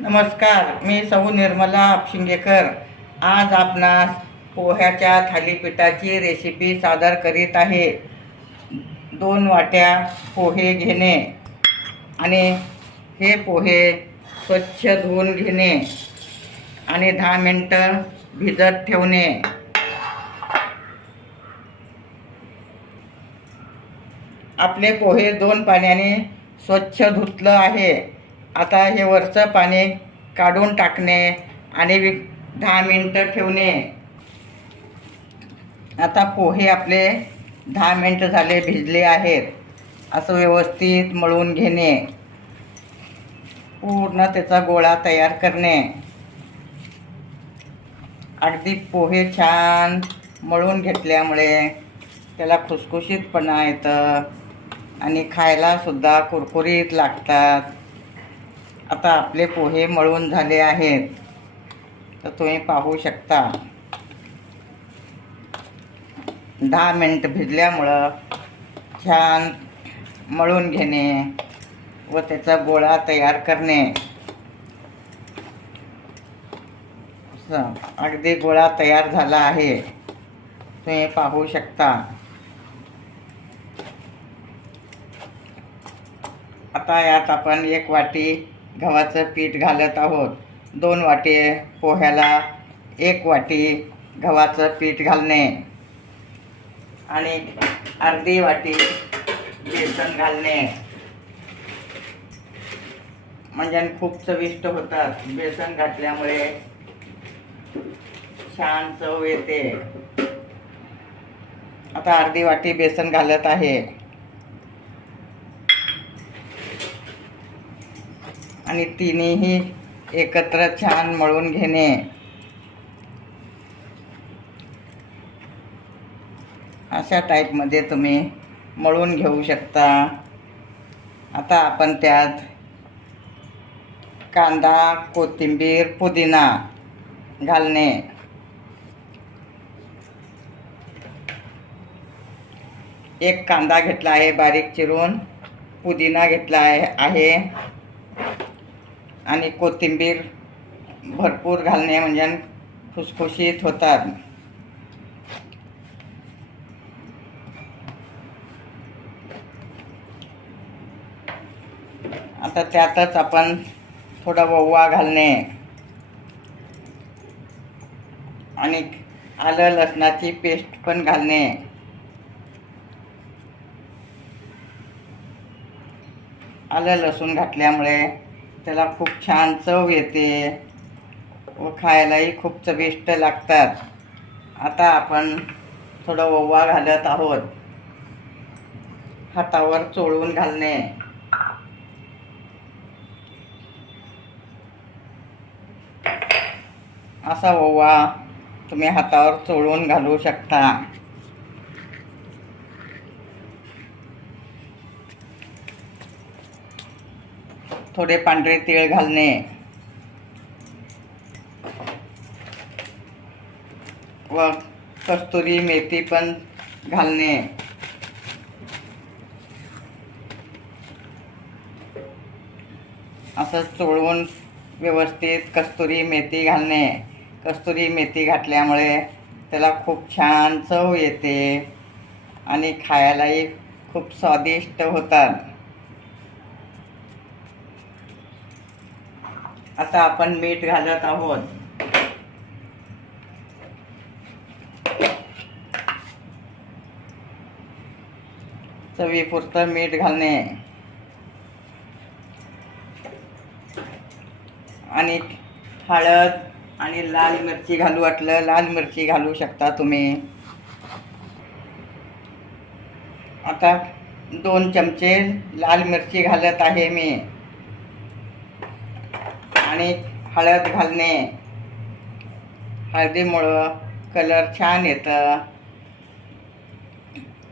नमस्कार, मी सौ निर्मला अपशिंगेकर। आज आपणास पोह्याच्या थालीपीठाची रेसिपी सादर करीत आहे। 2 वाट्या पोहे घेणे आणि हे पोहे स्वच्छ धुवून घेणे आणि 10 मिनिटं भिजत ठेवणे। आपले पोहे 2 पाण्याने स्वच्छ धुतलं आहे। आता हे वरचं पाणी काढून टाकणे आणि 10 मिनिटं ठेवणे। आता पोहे आपले 10 मिनिटं झाले भिजले आहेत। असं व्यवस्थित मळून घेणे, पूर्ण त्याचा गोळा तयार करणे। अगदी पोहे छान मळून घेतल्यामुळे त्याला खुसखुशीतपणा येतं आणि खायला सुद्धा कुरकुरीत लागतात। आता आपले पोहे मळून झाले आहेत, तर तुम्ही पाहू शकता। 10 मिनिट भिजल्यामुळं छान मळून घेणे व त्याचा गोळा तयार करणे। अगदी गोळा तयार झाला आहे, तुम्ही पाहू शकता। आता यात आपण 1 वाटी गव्हाचं पीठ घालत आहोत। 2 वाटी पोह्याला 1 वाटी गव्हाचं पीठ घालणे आणि अर्धी वाटी बेसन घालणे, म्हणजे खूप चविष्ट होतात। बेसन घातल्यामुळे छान चव येते। आता अर्धी वाटी बेसन घालत आहे आणि तिन्ही एकत्र छान मळून घेणे। अशा टाईपमध्ये तुम्ही मळून घेऊ शकता। आता आपण त्यात कांदा, कोथिंबीर, पुदिना घालणे। एक कांदा घेतला आहे बारीक चिरून, पुदिना घेतला आहे आणि कोथिंबीर भरपूर घालणे, म्हणजे खुसखुशीत होतात। आता त्यातच आपण थोडा ओवा घालणे आणि आलं लसणाची पेस्ट पण घालणे। आलं लसूण घातल्यामुळे त्याला खूप छान चव येते व खायलाही खूप चविष्ट लागतात। आता आपण थोडा ओवा घालत आहोत। हातावर चोळून घालणे। असा ओवा तुम्ही हातावर चोळून घालू शकता। थोडे पांढरे तीळ घालणे व कस्तुरी मेथी पण घालणे। असं चोळून व्यवस्थित कस्तुरी मेथी घालणे। कस्तुरी मेथी घातल्यामुळे त्याला खूप छान चव येते आणि खायलाही खूप स्वादिष्ट होतात। आता आपण मीठ घालत आहोत। चवीपुरतं मीठ घालणे आणि हळद आणि लाल मिरची घालू वाटलं लाल मिरची घालू शकता तुम्ही। आता 2 चमचे लाल मिरची घालत आहे मी आणि हळद घालणे। हळदीमुळं कलर छान येतं,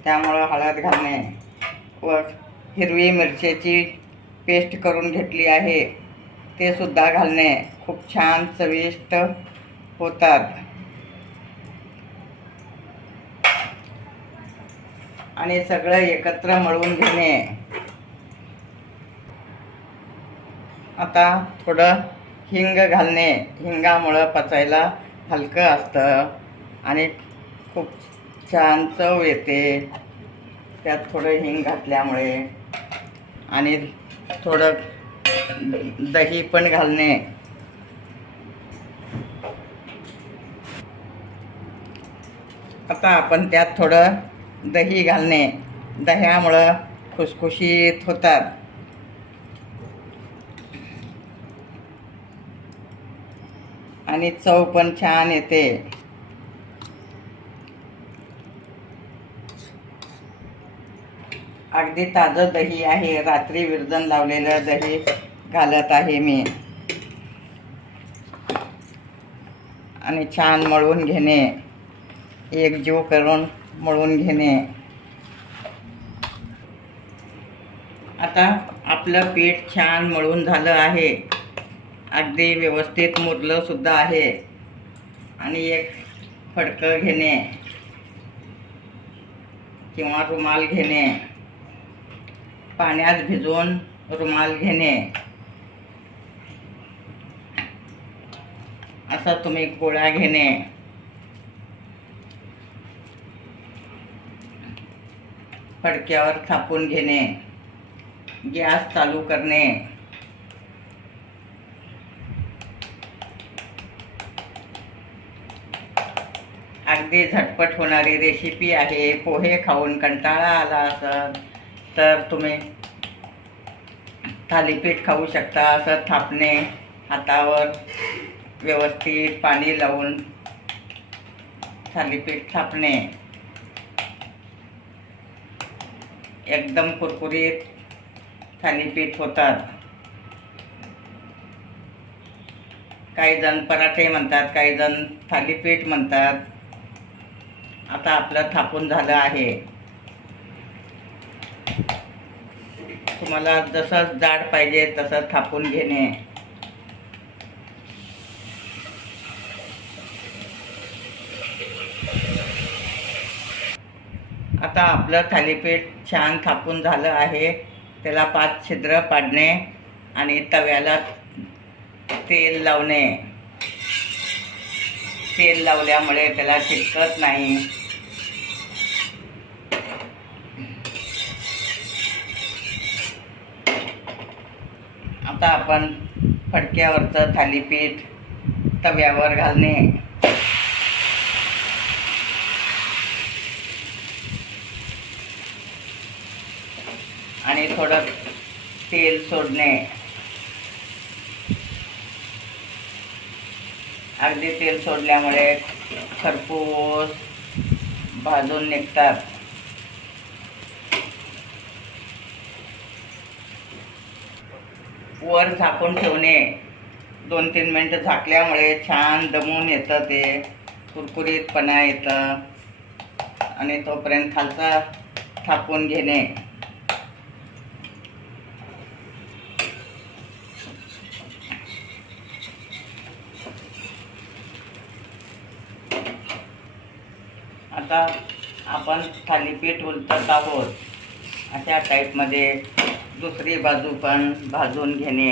त्यामुळं हळद घालणे व हिरवी मिरचीची पेस्ट करून घेतली आहे ते सुद्धा घालणे। खूप छान चविष्ट होतात आणि सगळं एकत्र मळून घेणे। आता थोडं हिंग घालणे. हिंगामुळं पचायला हलकं असतं आणि खूप छान चव येते त्यात थोडं हिंग घातल्यामुळे. आणि थोडं दही पण घालणे. आता आपण त्यात थोडं दही घालणे. दह्यामुळं खुसखुशीत होतात आणि चव पण छान येते. अगदी ताजं दही आहे. रात्री विरजण लावलेलं दही घालत आहे मी. आणि छान मळून घेणे. एकजीव करून मळून घेणे. आता आपलं पीठ छान मळून झालं आहे. अगदी व्यवस्थित मुरलं सुद्धा आहे. आणि एक फडकं घेणे किंवा रुमाल घेणे. पाण्यात भिजवून रुमाल घेणे. असा तुम्ही गोळा घेणे. फडक्यावर थापून घेणे. गॅस चालू करणे. अगदी झटपट होणारी रेसिपी आहे. पोहे खाऊन कंटाळा आला असेल तर तुम्ही थालीपीठ खाऊ शकता. असं थापणे, हातावर व्यवस्थित पाणी लावून थालीपीठ थापणे. एकदम कुरकुरीत थालीपीठ होतात. काही जण पराठे म्हणतात, काही जण थालीपीठ म्हणतात. आता आपलं थापून झालं आहे. तुम्हाला जसं जाड पाहिजे तसं थापून घेणे. आता आपलं थालीपीठ छान थापून झालं आहे. त्याला 5 छिद्र पाडणे आणि तव्याला तेल लावणे. तेल लावल्यामुळे त्याला चिटकत नाही. आता आपण फडक्यावरचं थालीपीठ तव्यावर घालणे. आणि थोडं तेल सोडणे. अगदी तेल सोडल्यामुळे खरपूस भाजून निघतात. वर झाकून ठेवणे. 2-3 मिनटं झाकल्यामुळे छान दमून येतं. ते कुरकुरीतपणा येतं. आणि तोपर्यंत खालचा थापून घेणे. आता आपण थालीपीठ उलटत आहोत. अशा टाईपमध्ये दुसरी बाजू पण भाजून घेणे.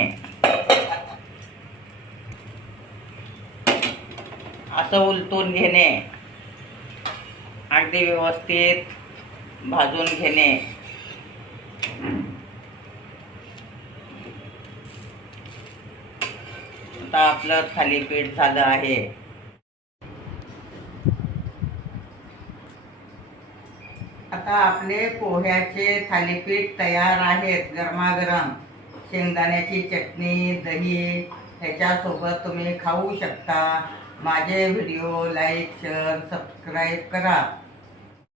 असं उलटून घेणे. अगदी व्यवस्थित भाजून घेणे. आता आपलं थालीपीठ झालं आहे. आता आपले पोह्याचे थालीपीठ तयार आहेत. गरमागरम शेंगदाण्याची चटणी, दही ह्याच्यासोबत तुम्ही खाऊ शकता. माझे व्हिडिओ लाईक, शेअर, सबस्क्राईब करा.